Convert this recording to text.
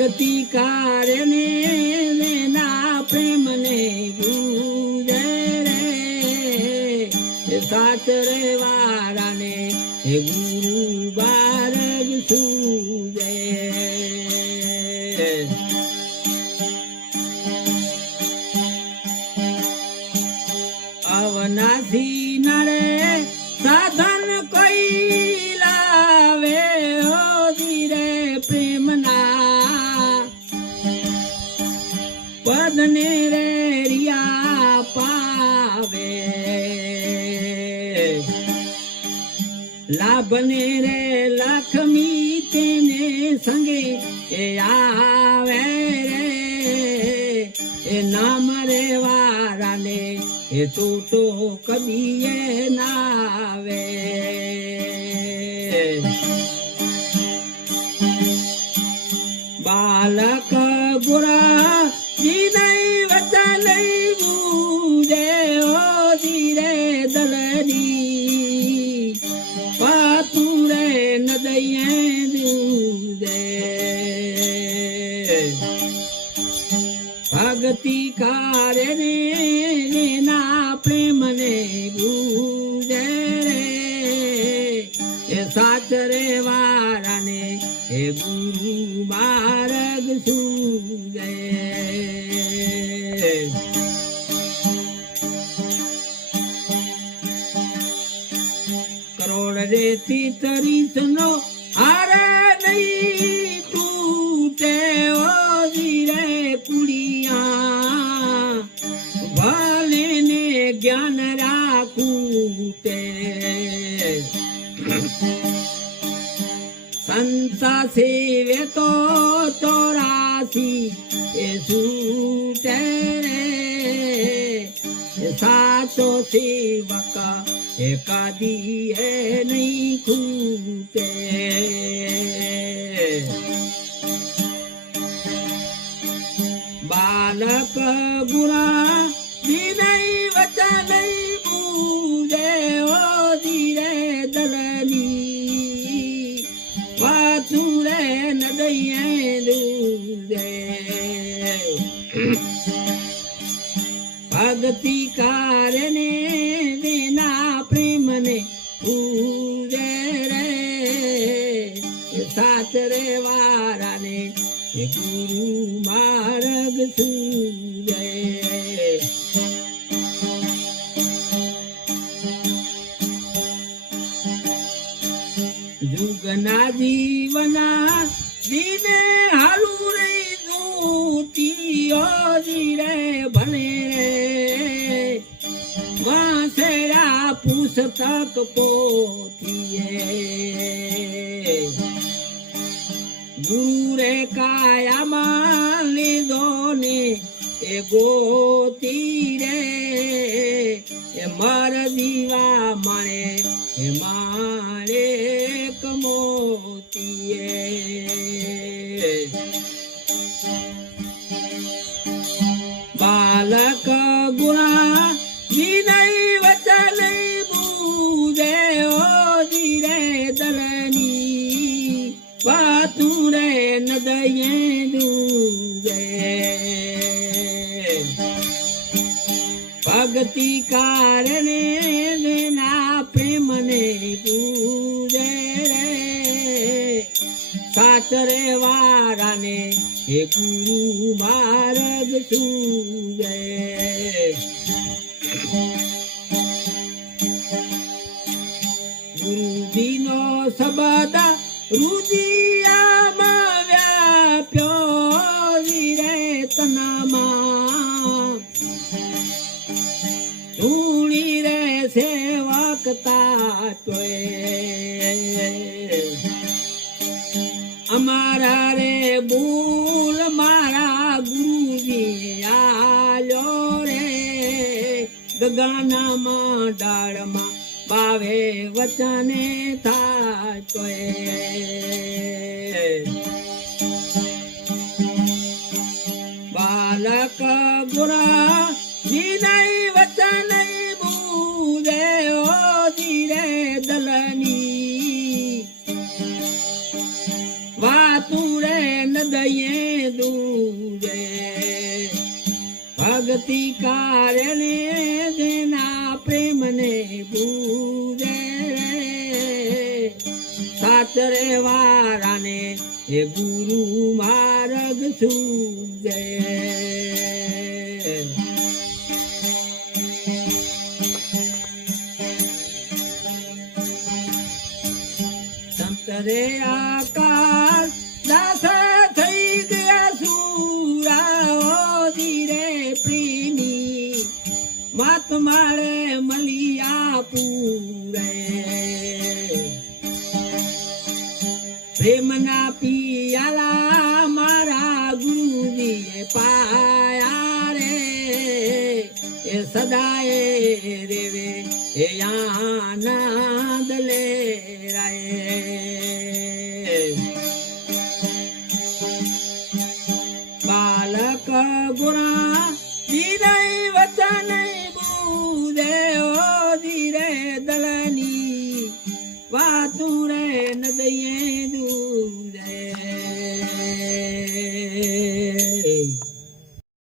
ભક્તિ કારણે ના બુદે રે. સાત રે વારાને હે ગુરુ અવનાથી નરે સાધન કોઈ લાવે, હો ધીરે પ્રેમના. પદને રે રિયા પાવે. લાભને રે લક્ષ્મી તેને સંગે આવે એ છૂટો કદીએ નાવે. બાલક ગુરા કરોડ રેતી સંતા સેવે તો ચોરાસી એ સૂટે રે. સાચો સેવક એકાદી હે નહીં ખૂટે ભક્તિ કારણે વિના પ્રેમને પૂરે રે. સાચ રે વારાને ગુરુ માર્ગ સૂજે પુસ્તક પોથીએ ગુરુ કાયામાં લીધો ને એ ગોતી રે એ મર દીવા મળે એ મારે કમોતીએ ભક્તિ કારણે વિના પ્રેમને પૂજે રે. સાચરે વારાને હે ગુરુ માર્ગ સૂજે. ગુરુજીનો શબ્દ રુદિયામાં ભૂલ મારા ગુરુજી આલ્યો રે. ગગાનામાં ડાળમાં પાવે વચને થાય બાલક ગુરા વિનય વચન ભક્તિ કારણે દેના પ્રેમને પૂરે સાચરે વારાને હે ગુરુ માર્ગ સૂજે. પ્રેમના પિયાલા મારા ગુરુજીએ પાયા રે. એ સદાય રેવે એ આનંદ લે બાલક ગુણા